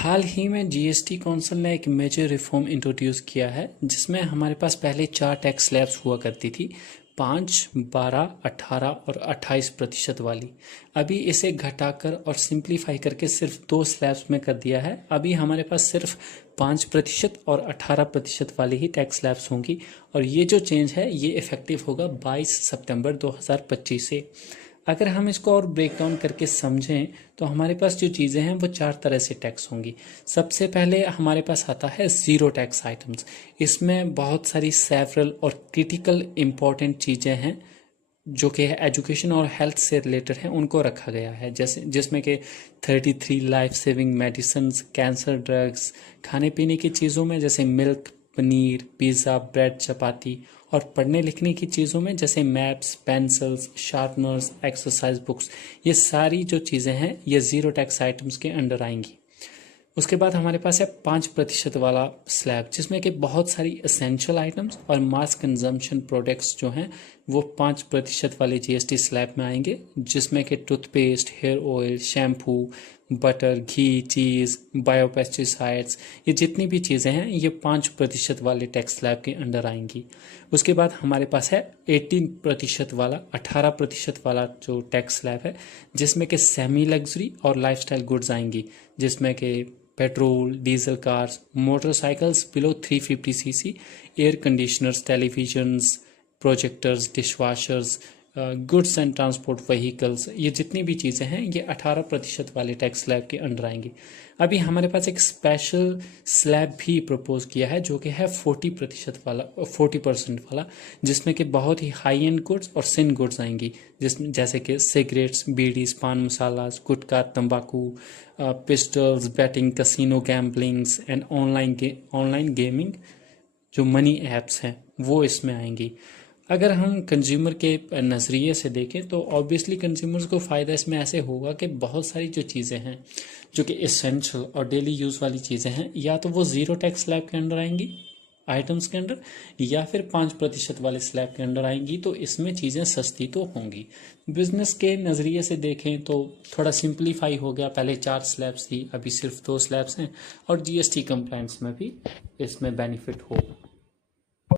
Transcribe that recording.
हाल ही में GST council ने एक मेजर रिफॉर्म इंट्रोड्यूस किया है जिसमें हमारे पास पहले 4 टैक्स स्लैब्स हुआ करती थी, 5, 12, 18 और 28% वाली। अभी इसे घटाकर और सिंप्लीफाई करके सिर्फ 2 स्लैब्स में कर दिया है। अभी हमारे पास सिर्फ 5% और 18% वाली ही टैक्स स्लैब्स होंगी और ये जो चेंज है ये इफेक्टिव होगा 22 सितंबर 2025 से। अगर हम इसको और ब्रेक डाउन करके समझें तो हमारे पास जो चीज़ें हैं वो 4 तरह से टैक्स होंगी। सबसे पहले हमारे पास आता है ज़ीरो टैक्स आइटम्स। इसमें बहुत सारी सेवरल और क्रिटिकल इम्पॉर्टेंट चीज़ें हैं जो कि एजुकेशन और हेल्थ से रिलेटेड है, उनको रखा गया है, जैसे जिसमें कि 33 life saving medicine, cancer drugs, खाने पीने की चीज़ों में जैसे मिल्क, पनीर, पिज़्ज़ा, ब्रेड, चपाती, और पढ़ने लिखने की चीज़ों में जैसे maps, pencils, sharpeners, exercise books, ये सारी जो चीज़ें हैं ये ज़ीरो टैक्स आइटम्स के अंडर आएंगी। उसके बाद हमारे पास है 5% वाला स्लैब जिसमें कि बहुत सारी एसेंशियल आइटम्स और मास कंजम्पशन प्रोडक्ट्स जो हैं वो 5% वाले जीएसटी स्लैब में आएंगे, जिसमें कि toothpaste, hair oil, shampoo, butter, घी, चीज़, बायोपेस्टिसाइड्स, ये जितनी भी चीज़ें हैं ये 5% वाले टैक्स स्लैब के अंडर आएंगी। उसके बाद हमारे पास है 18% वाला, 18% वाला जो टैक्स स्लैब है जिसमें कि सेमी लग्जरी और लाइफस्टाइल गुड्स आएंगी, जिसमें कि petrol, diesel cars, motorcycles below 350 CC, air conditioners, televisions, projectors, dishwashers, goods and transport vehicles, ये जितनी भी चीज़ें हैं ये 18% वाले टैक्स स्लैब के अंडर आएंगी। अभी हमारे पास एक स्पेशल स्लैब भी प्रपोज किया है जो कि है 40% वाला, जिसमें कि बहुत ही हाई एंड गुड्स और सिन गुड्स आएंगी, जिसमें जैसे कि सिगरेट्स, बीडीज, पान मसालास, गुटखा, तंबाकू, pistols, betting, casino, gamblings and online gaming जो मनी ऐप्स हैं वो इसमें आएंगी। अगर हम कंज्यूमर के नज़रिए से देखें तो ऑब्वियसली कंज्यूमर्स को फ़ायदा इसमें ऐसे होगा कि बहुत सारी जो चीज़ें हैं जो कि एसेंशियल और डेली यूज़ वाली चीज़ें हैं या तो वो ज़ीरो टैक्स स्लैब के अंडर आएंगी आइटम्स के अंडर, या फिर 5% वाले स्लैब के अंडर आएंगी, तो इसमें चीज़ें सस्ती तो होंगी। बिजनेस के नज़रिए से देखें तो थोड़ा सिंप्लीफाई हो गया, पहले 4 स्लैब्स थी अभी सिर्फ 2 स्लैब्स हैं और जीएसटी कंप्लायंस में भी इसमें बेनिफिट होगा।